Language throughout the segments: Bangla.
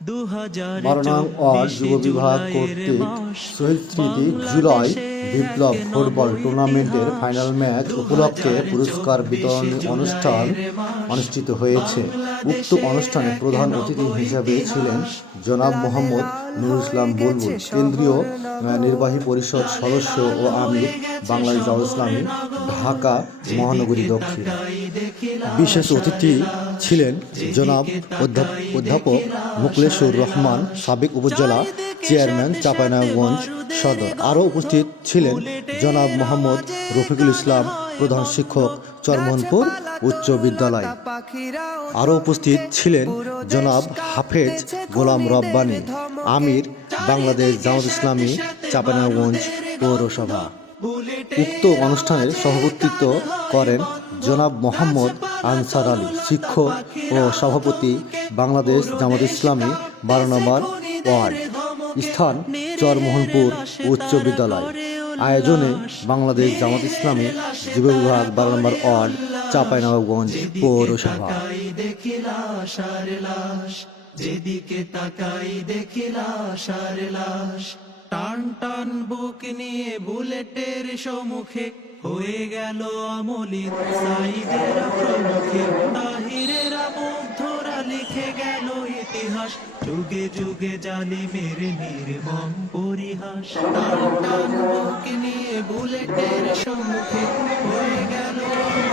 12 নং ওয়ার্ড যুব বিভাগ কর্তৃক শহীদ স্মৃতি জুলাই বিপ্লব ফুটবল টুর্নামেন্টের ফাইনাল ম্যাচ উপলক্ষে পুরস্কার বিতরণ অনুষ্ঠান অনুষ্ঠিত হয়েছে। উক্ত অনুষ্ঠানে প্রধান অতিথি হিসেবে ছিলেন জনাব মোহাম্মদ নুরুল ইসলাম বুলবুল, কেন্দ্রীয় নির্বাহী পরিষদ সদস্য ও আমির, বাংলাদেশ জামায়াতে ইসলামী, ঢাকা মহানগরী দক্ষিণ। বিশেষ অতিথি ছিলেন জনাব অধ্যাপক মোখলেসুর রহমান, সাবেক উপজেলা চেয়ারম্যান, চাঁপাইনবাবগঞ্জ সদর। আরও উপস্থিত ছিলেন জনাব মোহাম্মদ রফিকুল ইসলাম, প্রধান শিক্ষক, চরমোহনপুর উচ্চ বিদ্যালয়। আরও উপস্থিত ছিলেন জনাব হাফেজ গোলাম রব্বানী, আমির, বাংলাদেশ জামায়াতে ইসলামী, চাঁপাইনবাবগঞ্জ পৌরসভা। উক্ত অনুষ্ঠানের সভাপতিত্ব করেন জনাব মোহাম্মদ আনসার আলী, শিক্ষক ও সভাপতি, বাংলাদেশ জামায়াতে ইসলামী 12 নম্বর ওয়ার্ড, স্থান চরমোহনপুর উচ্চ বিদ্যালয়। আয়োজনে বাংলাদেশ জামায়াতে ইসলামী যুব বিভাগ 12 নম্বর ওয়ার্ড, চাঁপাইনবাবগঞ্জ পৌরসভা। যেদিকে তাকাই দেখি লাশ আর লাশ, টান টান বুক নিয়ে বুলেটের সম্মুখে হয়ে গেল অমলিন সাইদের প্রমুখে। তাহিরেরা মুগ্ধরা লিখে গেল ইতিহাস, যুগে যুগে জালিমের নির্মম পরিহাস। টান টান বুক নিয়ে বুলেটের সম্মুখে হয়ে গেল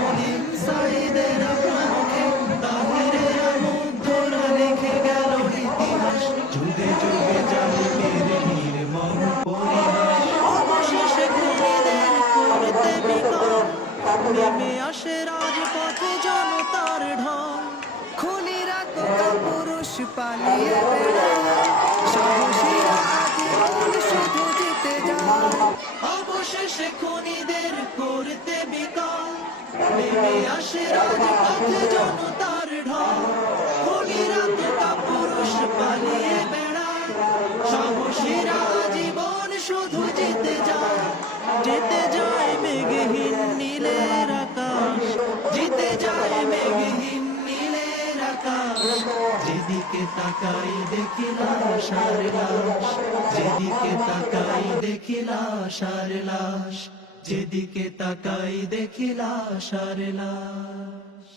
অমলিন সাইদের প্রমুখে। তাহিরেরা মুগ্ধরা লিখে গেল ইতিহাস, যুগে যুগে জালিমের নির্মম পরিহাস। অবশেষে খুনিদের করতে বিকল, নেমে আসে রাজপথে জনতার ঢল। খুনিরা তো কাপুরুষ পালিয়ে বেড়ায়, সাহসীরা আজীবন শুধু জিতে যায়। অবশেষে খুনিদের করতে বিকল, নেমে আসে রাজপথে জনতার ঢল। খুনিরা তো কাপুরুষ পালিয়ে বেড়ায়, সাহসীরা জীবন শুধু জিতে যায়। জিতে যায় মেঘহীন নীলের আকাশ, জিতে যায় মেঘহীন নীলের আকাশ। যেদিকে তাকাই দেখি লাশ আর লাশ, যেদিকে তাকাই দেখি লাশ আর লাশ, যেদিকে তাকাই দেখি লাশ আর লাশ।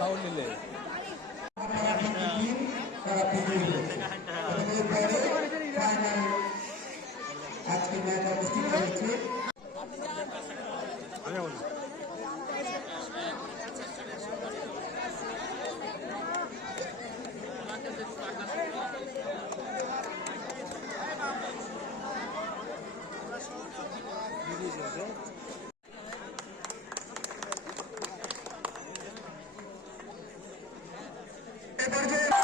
ফাউল নিলে আজকে ম্যাচ অনুষ্ঠিত হয়েছে। এ পর্যায়ে